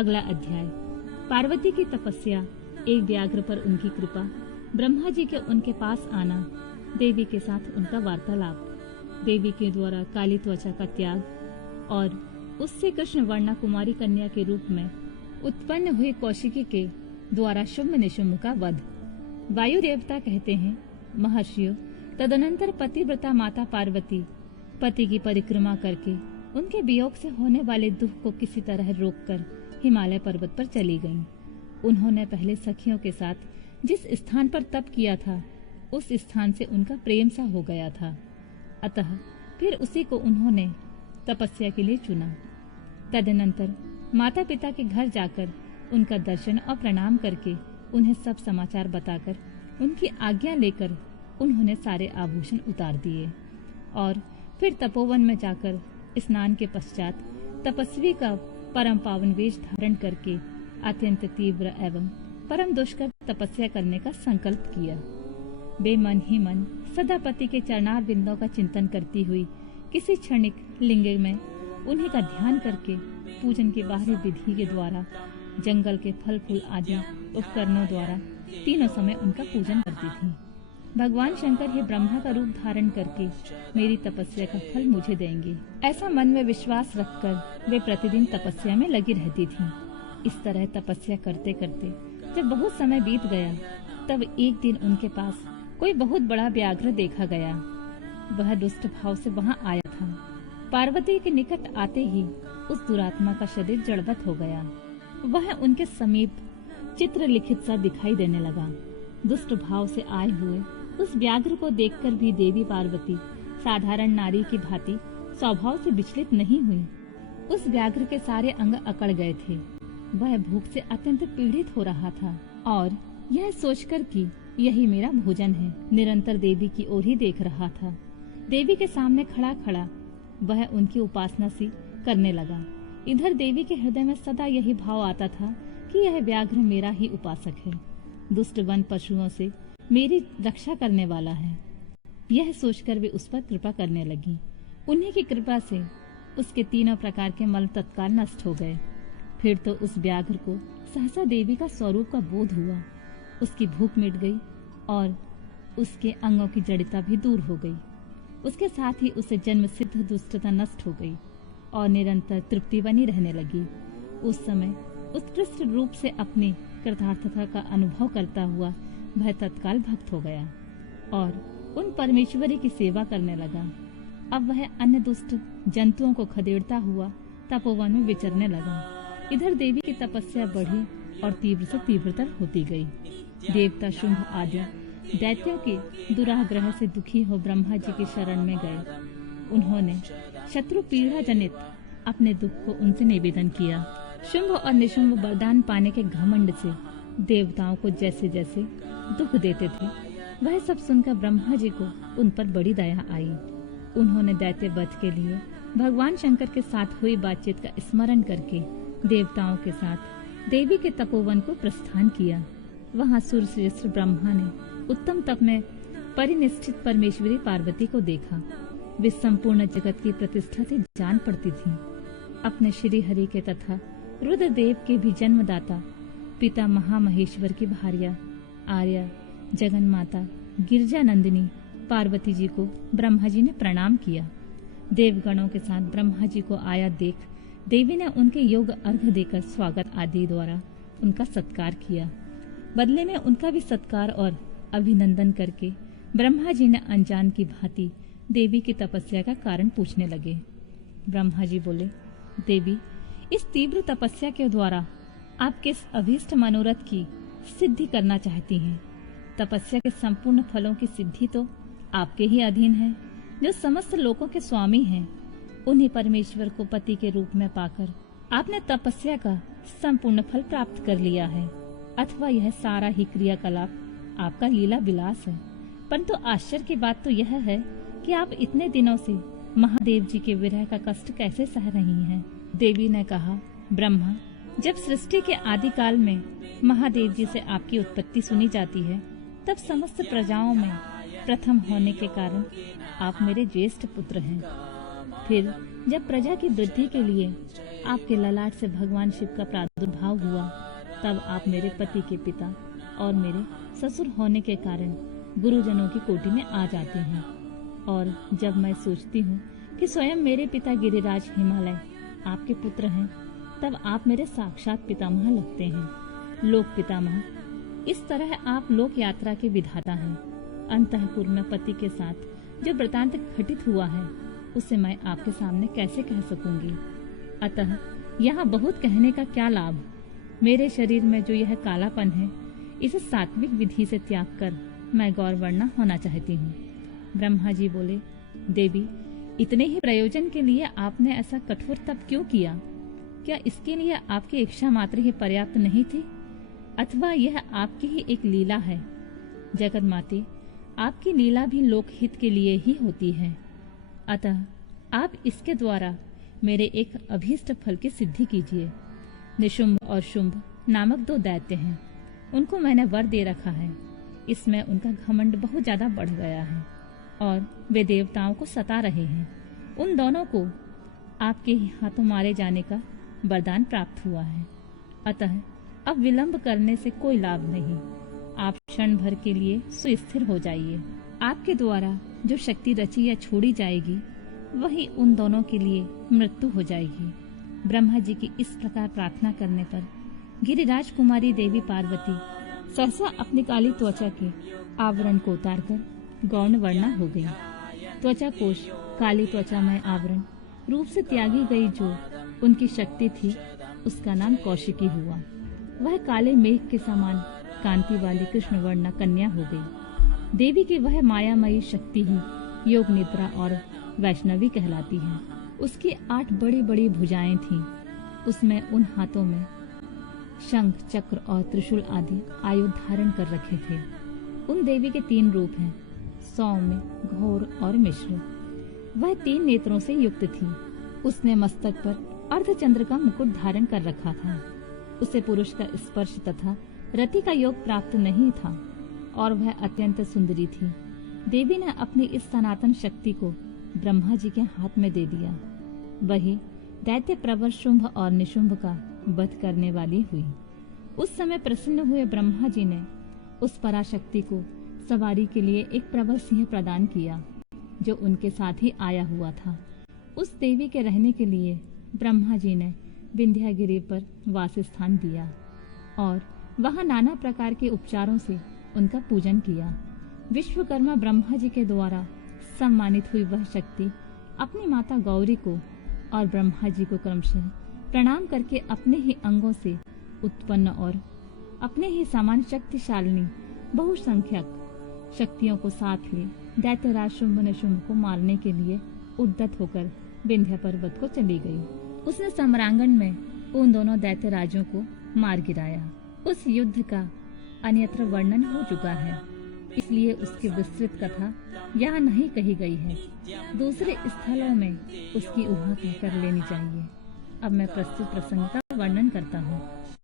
अगला अध्याय। पार्वती की तपस्या, एक व्याघ्र पर उनकी कृपा, ब्रह्मा जी के उनके पास आना, देवी के साथ उनका वार्तालाप, देवी के द्वारा काली त्वचा का त्याग और उससे कृष्ण वर्णा कुमारी कन्या के रूप में उत्पन्न हुए कौशिकी के द्वारा शुम्भ निशुम्भ का वध। वायु देवता कहते हैं, महर्षियों, तदनंतर पतिव्रता माता पार्वती पति की परिक्रमा करके उनके वियोग से होने वाले दुख को किसी तरह रोककर हिमालय पर्वत पर चली गईं। उन्होंने पहले सखियों के साथ जिस स्थान पर तप किया था उस स्थान से उनका प्रेम सा हो गया था, अतः फिर उसी को उन्होंने तपस्या के लिए चुना। तदनंतर माता पिता के घर जाकर उनका दर्शन और प्रणाम करके उन्हें सब समाचार बताकर उनकी आज्ञा लेकर उन्होंने सारे आभूषण उतार दिए और फिर तपोवन में जाकर स्नान के पश्चात तपस्वी का परम पावन वेश धारण करके अत्यंत तीव्र एवं परम दुष्कर तपस्या करने का संकल्प किया। वे मन ही मन सदा पति के चरणार बिंदों का चिंतन करती हुई किसी क्षणिक लिंग में उन्हीं का ध्यान करके पूजन की बाहरी विधि के द्वारा जंगल के फल फूल आदि उपकरणों द्वारा तीनों समय उनका पूजन करती थी। भगवान शंकर ही ब्रह्मा का रूप धारण करके मेरी तपस्या का फल मुझे देंगे, ऐसा मन में विश्वास रखकर वे प्रतिदिन तपस्या में लगी रहती थीं। इस तरह तपस्या करते करते जब बहुत समय बीत गया, तब एक दिन उनके पास कोई बहुत बड़ा व्याघ्र देखा गया। वह दुष्ट भाव से वहां आया था। पार्वती के निकट आते ही उस दुरात्मा का शरीर जड़वत हो गया। वह उनके समीप चित्र लिखित सा दिखाई देने लगा। दुष्ट भाव से आए हुए उस व्याघ्र को देखकर भी देवी पार्वती साधारण नारी की भांति स्वभाव से विचलित नहीं हुई। उस व्याघ्र के सारे अंग अकड़ गए थे। वह भूख से अत्यंत पीड़ित हो रहा था और यह सोचकर कि यही मेरा भोजन है, निरंतर देवी की ओर ही देख रहा था। देवी के सामने खड़ा खड़ा वह उनकी उपासना सी करने लगा। इधर देवी के हृदय में सदा यही भाव आता था कि यह व्याघ्र मेरा ही उपासक है, दुष्ट वन पशुओं से मेरी रक्षा करने वाला है। यह सोचकर वे उस पर कृपा करने लगी। उन्हीं की कृपा से उसके तीनों प्रकार के मल तत्काल नष्ट हो गए। फिर तो उस व्याघ्र को सहसा देवी का स्वरूप का बोध हुआ। उसकी भूख मिट गई और उसके अंगों की जड़ता भी दूर हो गई। उसके साथ ही उसे जन्म सिद्ध दुष्टता नष्ट हो गई और निरंतर तृप्ति बनी रहने लगी। उस समय उत्कृष्ट रूप से अपनी कृतार्थता का अनुभव करता हुआ वह तत्काल भक्त हो गया और उन परमेश्वरी की सेवा करने लगा। अब वह अन्य दुष्ट जंतुओं को खदेड़ता हुआ तपोवन में विचरने लगा। इधर देवी की तपस्या बढ़ी और तीव्र से तीव्रतर होती गई। देवता शुंभ आदि दैत्यों के दुराग्रह से दुखी हो ब्रह्मा जी की शरण में गए। उन्होंने शत्रु पीड़ा जनित अपने दुख को उनसे निवेदन किया। शुंभ और निशुंभ वरदान पाने के घमंड से देवताओं को जैसे जैसे दुख देते थे, वह सब सुनकर ब्रह्मा जी को उन पर बड़ी दया आई। उन्होंने दैत्य वध के लिए भगवान शंकर के साथ हुई बातचीत का स्मरण करके देवताओं के साथ देवी के तपोवन को प्रस्थान किया। वहां सूर्यश्रेष्ठ ब्रह्मा ने उत्तम तप में परिनिष्ठित परमेश्वरी पार्वती को देखा। वे संपूर्ण जगत की प्रतिष्ठा से जान पड़ती थीं। अपने श्री हरि के तथा रुद्रदेव के भी जन्मदाता पिता महामहेश्वर की भार्या आर्या जगन माता गिरजा नंदिनी पार्वती जी को ब्रह्मा जी ने प्रणाम किया। देवगणों के साथ ब्रह्मा जी को आया देख देवी ने उनके योग अर्घ देकर स्वागत आदि द्वारा उनका सत्कार किया। बदले में उनका भी सत्कार और अभिनंदन करके ब्रह्मा जी ने अनजान की भांति देवी की तपस्या का कारण पूछने लगे। ब्रह्मा जी बोले, देवी, इस तीव्र तपस्या के द्वारा आप किस अभीष्ट मनोरथ की सिद्धि करना चाहती हैं? तपस्या के संपूर्ण फलों की सिद्धि तो आपके ही अधीन है, जो समस्त लोकों के स्वामी हैं। उन्हीं परमेश्वर को पति के रूप में पाकर आपने तपस्या का संपूर्ण फल प्राप्त कर लिया है, अथवा यह सारा ही क्रियाकलाप आपका लीला विलास है। परंतु आश्चर्य की बात तो यह है कि आप इतने दिनों से महादेव जी के विरह का कष्ट कैसे सह रही हैं? देवी ने कहा, ब्रह्मा, जब सृष्टि के आदि काल में महादेव जी से आपकी उत्पत्ति सुनी जाती है, तब समस्त प्रजाओं में प्रथम होने के कारण आप मेरे ज्येष्ठ पुत्र हैं। फिर जब प्रजा की वृद्धि के लिए आपके ललाट से भगवान शिव का प्रादुर्भाव हुआ, तब आप मेरे पति के पिता और मेरे ससुर होने के कारण गुरुजनों की कोटि में आ जाते हैं। और जब मैं सोचती हूँ कि स्वयं मेरे पिता गिरिराज हिमालय आपके पुत्र हैं, तब आप मेरे साक्षात पितामह लगते हैं, लोक पितामह। इस तरह आप लोक यात्रा के विधाता हैं। अंतःपुर में पति के साथ जो वृतांत घटित हुआ है, उसे मैं आपके सामने कैसे कह सकूंगी। अतः यहाँ बहुत कहने का क्या लाभ। मेरे शरीर में जो यह कालापन है, इसे सात्विक विधि से त्याग कर मैं गौरवर्णा होना चाहती हूँ। ब्रह्मा जी बोले, देवी, इतने ही प्रयोजन के लिए आपने ऐसा कठोर तप क्यों किया? क्या इसके लिए आपकी इच्छा मात्र ही पर्याप्त नहीं थी, अथवा यह आपकी ही एक लीला है? जगत माते, आपकी लीला भी लोकहित के लिए ही होती है। अतः आप इसके द्वारा मेरे एक अभीष्ट फल की सिद्धि कीजिए। निशुंभ और शुंभ नामक 2 दैत्य हैं, उनको मैंने वर दे रखा है। इसमें उनका घमंड बहुत ज्यादा बढ़ गया है और वे देवताओं को सता रहे हैं। उन दोनों को आपके ही हाथों मारे जाने का वरदान प्राप्त हुआ है। अतः अब विलंब करने से कोई लाभ नहीं। आप क्षण भर के लिए सुस्थिर हो जाइए। आपके द्वारा जो शक्ति रची या छोड़ी जाएगी, वही उन दोनों के लिए मृत्यु हो जाएगी। ब्रह्मा जी की इस प्रकार प्रार्थना करने पर गिरिराज कुमारी देवी पार्वती सहसा अपनी काली त्वचा के आवरण को उतारकर गौण वर्णा हो गई। त्वचा कोश काली त्वचा में आवरण रूप से त्यागी गई जो उनकी शक्ति थी, उसका नाम कौशिकी हुआ। वह काले मेघ के समान कांति वाली कृष्ण वर्णा कन्या हो गई। देवी की वह मायामयी शक्ति ही योग निद्रा और वैष्णवी कहलाती है। उसकी 8 बड़ी बड़ी भुजाएं थीं। उसमें उन हाथों में शंख, चक्र और त्रिशूल आदि आयुध धारण कर रखे थे। उन देवी के 3 रूप हैं, सौम्य, घोर और मिश्र। वह 3 नेत्रों से युक्त थी। उसने मस्तक पर अर्धचंद्र का मुकुट धारण कर रखा था। उसे पुरुष का स्पर्श तथा रति का योग प्राप्त नहीं था और वह अत्यंत सुंदरी थी। देवी ने अपनी इस सनातन शक्ति को ब्रह्मा जी के हाथ में दे दिया। वही दैत्य प्रवर शुंभ और निशुंभ का वध करने वाली हुई। उस समय प्रसन्न हुए ब्रह्मा जी ने उस पराशक्ति को सवारी के लिए एक प्रबल सिंह प्रदान किया, जो उनके साथ ही आया हुआ था। उस देवी के रहने के लिए ब्रह्मा जी ने विंध्यागिरी पर वास स्थान दिया और वहां नाना प्रकार के उपचारों से उनका पूजन किया। विश्वकर्मा ब्रह्मा जी के द्वारा सम्मानित हुई वह शक्ति अपनी माता गौरी को और ब्रह्मा जी को क्रमशः प्रणाम करके अपने ही अंगों से उत्पन्न और अपने ही समान शक्तिशालिनी बहुसंख्यक शक्तियों को साथ ले दैत्यराज शुंभ निशुंभ को मारने के लिए उद्यत होकर विंध्य पर्वत को चली गई। उसने सम्रांगण में उन दोनों दैत्यराजों को मार गिराया। उस युद्ध का अन्यत्र वर्णन हो चुका है, इसलिए उसकी विस्तृत कथा यहाँ नहीं कही गई है। दूसरे स्थलों में उसकी ऊहा कर लेनी चाहिए। अब मैं प्रस्तुत प्रसंग का वर्णन करता हूँ।